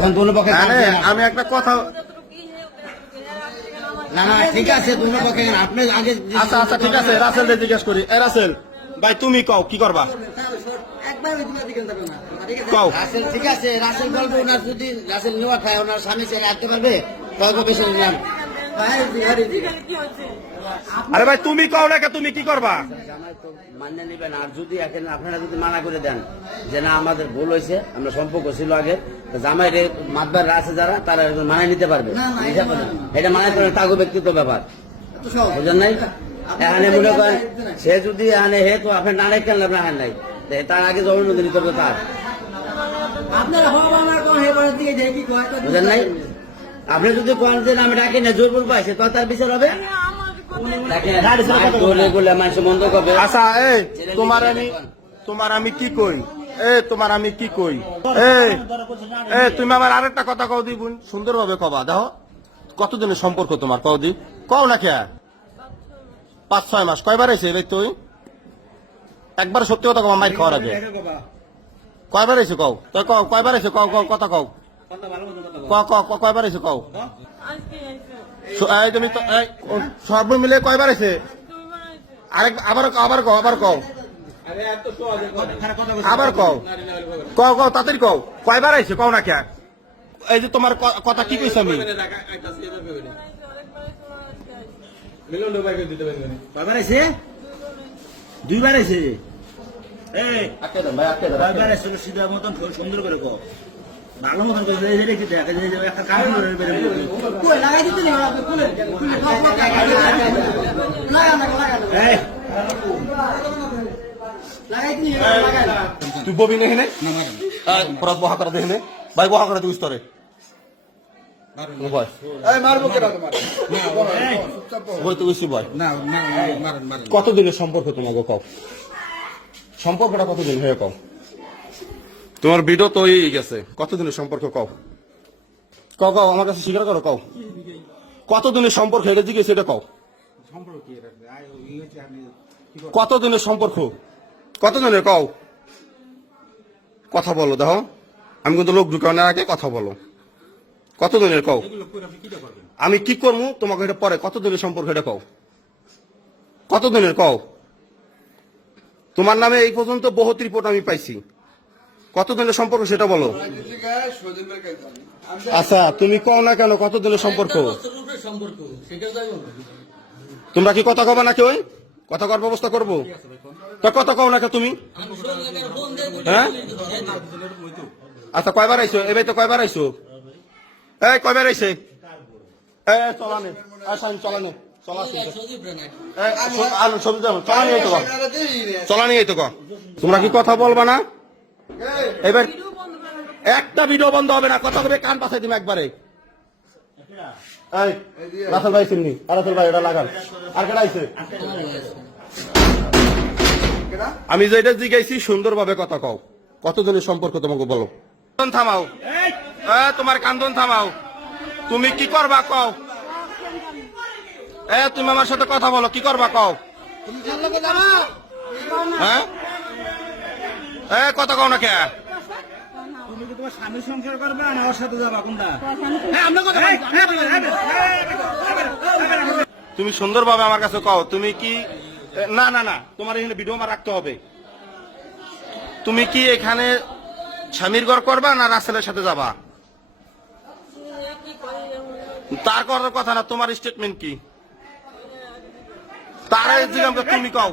এখন দুনো পক্ষে আমি একটা কথা না না ঠিক আছে দুনো পক্ষে আপনি আগে আচ্ছা আচ্ছা ঠিক আছে রাসেল জিজ্ঞেস করি। এ রাসেল ভাই তুমি কও কি করবা? কও। রাসেল ঠিক আছে রাসেল বলব ওনার যদি রাসেল নেওয়া খায় ওনার স্বামী ছেলে আসতে পারবে তবে বেশি নিলাম আরে ভাই তুমি কও না তুমি কি করবা? জামাই তো মান্য নিবেন আর যদি এখন আপনারা যদি মানা করে দেন যে না আমাদের ভুল হয়েছে আমরা সম্পর্ক ছিল আগে জামাই মাতবার আছে যারা তারা মানায় নিতে পারবে। এটা মানে করে তাগো ব্যক্তিগত ব্যাপার। বুঝলেন নাই? এখানে মনে করেন সে যদি এখানে হে তো আপনি না রেখেন আপনার হ্যাঁ নাই। তার আগে জমিন নিতে হবে তার। বুঝলেন নাই? আপনি যদি কোন আমি ডাকি না জোর বলব আসে তো তার বিচার হবে আচ্ছা এ তোমার আমি তোমার আমি কি কই এ তোমার আমি কি কই এ এ তুমি আমার আরেকটা কথা কও দি বোন সুন্দরভাবে কবা দেখো কতদিনের সম্পর্ক তোমার কও দি কও না কে পাঁচ ছয় মাস কয়বার এসে এবার তুই একবার সত্যি কথা কবা মাইর খাওয়ার আগে কয়বার এসে কও তুই কও কয়বার এসে কও কও কথা কও কয়বার এসে কও? তুমি সর্ব মিলে কয়বার এসে আরেক আবার আবার কও আবার কও। আবার কও। কও কও তাড়াতাড়ি কও। কয়বার আইছে কও না কে? এই যে তোমার ক- কথা কি কইছ আমি? কয়বার দুইবার এই সুন্দর করে কো ভালো মতন করে এই যে রেখে দেখ যে একটা কাজ করে বেরে এই। তুই ববি নেই নে? পরাত বহা করে দেখনে ভাই বহা করে তুই স্তরে। কতদিনের সম্পর্ক তোমাকে কও? সম্পর্কটা কতদিন হয়ে কও? তোমার ভিডিও তো হয়েই গেছে। কতদিনের সম্পর্ক কও? কও কও আমার কাছে স্বীকার করো কও। কতদিনের সম্পর্ক এটা জিজ্ঞেস এটা কও। কতদিনের সম্পর্ক? কতদিনের কও? কথা বলো দেখো। আমি কিন্তু লোক ঢুকানোর আগে কথা বলো। কতদিনের কও? আমি কি করব? তোমাকে এটা পরে কতদিনের সম্পর্ক এটা কও? কতদিনের কও? তোমার নামে এই পর্যন্ত বহুত রিপোর্ট আমি পাইছি। কতদিনের সম্পর্ক সেটা বলো। আচ্ছা তুমি কও না কেন কত কতদিনের সম্পর্ক? তোমরা কি কথা কবা নাকি ওই? কথা কর ব্যবস্থা করব। কথা কও না কে তুমি? হ্যাঁ? আচ্ছা কয়বার আইছো? এবার তো কয়বার আইছো? এই, কয়বার এই চলানে চলানে চলানি। চলানি। তোমরা কি কথা বলবা না? এবার একটা ভিডিও বন্ধ হবে না কথা বলে কান পাঠাই দিম একবারে। রাসেল ভাই চিমনি রাসেল ভাই এটা লাগান। আর আইছে? আমি যেটা জিজ্ঞাসি সুন্দরভাবে কথা কও। কতজনের সম্পর্ক তোমাকে বলো? থামাও। তোমার কান্দন থামাও। তুমি কি করবা কও? এ তুমি আমার সাথে কথা বলো কি করবা কও? হ্যাঁ? এ কথা কও না কে? তুমি কি তোমার স্বামীর সংসার করবে না ওর সাথে যাবা কোনটা? হ্যাঁ আমরা। তুমি সুন্দরভাবে আমার কাছে কও তুমি কি না না না তোমার এখানে ভিডিও আমার রাখতে হবে। তুমি কি এখানে স্বামীর ঘর করবা না রাসেলের সাথে যাবা? তার করার কথা না তোমার স্টেটমেন্ট কি? তার জিজ্ঞাসা তুমি কও।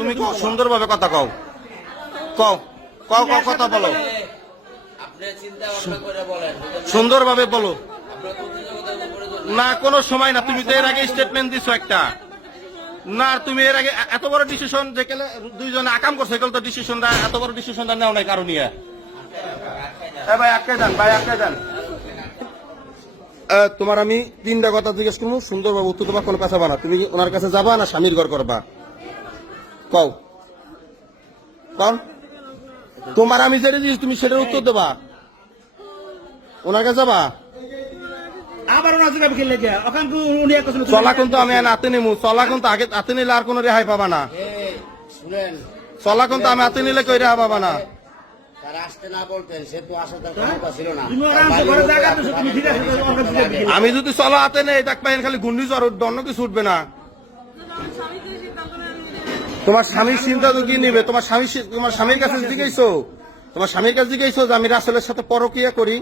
তুমি কও সুন্দরভাবে কথা কও। কও কও কও কথা বলো। সুন্দরভাবে বলো। না, কোনো সময় না, তুমি তো এর আগে স্টেটমেন্ট দিছো একটা। না, তুমি এর আগে এত বড় ডিসিশন যে কেলে দুইজনে আকাম করছে, এগুলো তো ডিসিশনটা এত বড় ডিসিশনটা নেও নাই কারণ ইয়ে ভাই, আটকে যান, ভাই, আটকে যান। তোমার আমি তিনটা কথা জিজ্ঞেস করব, সুন্দরভাবে উত্তর তোমার কোনো পেছাবা না। তুমি ওনার কাছে যাবা না স্বামীর ঘর করবা? কও। কও। তোমার আমি যেটা দিয়েছি তুমি সেটার উত্তর দেবা। ওনার কাছে যাবা? আবার ওনার যাবে গেলে গে, ওখান উনি এক চলা কিন্তু আমি হাতে নেব চলা কিন্তু আগে হাতে নিলে আর কোনো রেহাই পাবা না। শুনেন। চলা কিন্তু আমি হাতে নিলে কই রেহাই পাবা না। দিকে। আমি যদি চলা হাতে নেই দেখ খালি ঘূর্ণিঝড় উঠবে অন্য কিছু উঠবে না। তোমার স্বামীর চিন্তা তো কি নিবে? তোমার স্বামী তোমার স্বামীর কাছে জিজ্ঞেসো তোমার স্বামীর কাছে জিজ্ঞেসো যে আমি রাসেলের সাথে পরকিয়া করি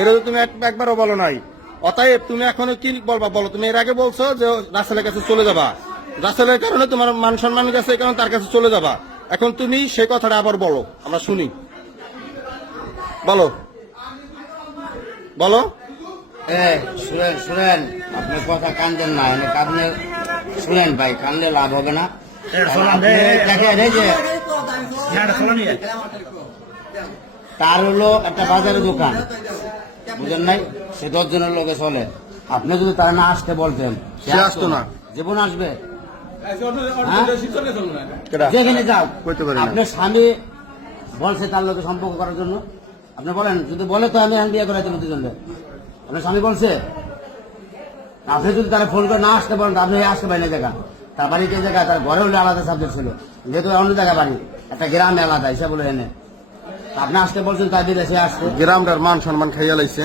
এটা তো তুমি একবারও বলো নাই। অতএব তুমি এখনও কি বলবা? বলো, তুমি এর আগে বলছো যে রাসেলের কাছে চলে যাবা। রাসেলের কারণে তোমার মান সম্মান গেছে, এই কারণে তার কাছে চলে যাবা। এখন তুমি সেই কথাটা আবার বলো, আমরা শুনি। বলো। বলো। শুনেন শুনেন। আপনি কথা কানদেন না কাঁদলে শুনেন ভাই, কানলে লাভ হবে না। হ্যাঁ। তার হলো একটা বাজারের দোকান। বুঝেন নাই? সে দশ জনের লোকে চলে। আপনি যদি তারা না আসতে বলতেন সে আসতো না। জীবন আসবে। যেখানে যাও। আপনার স্বামী বলছে তার লোকে সম্পর্ক করার জন্য। আপনি বলেন যদি বলে তো আমি এখন বিয়ে করাইতে দুজনকে। আপনার স্বামী বলছে আপনি যদি তারা ফোন করে না আসতে বলেন আপনি আসতে পারেন এই জায়গা তার বাড়িতে কেউ জায়গায় তার ঘরে হলে আলাদা সাবজেক্ট ছিল। যেহেতু অন্য জায়গায় বাড়ি, একটা গ্রামে আলাদা হিসেবে বলে এনে। আপনি আসতে বলছেন তাই দিলে সে আসছে। গ্রামটার মান সম্মান খাইয়া লাইছে।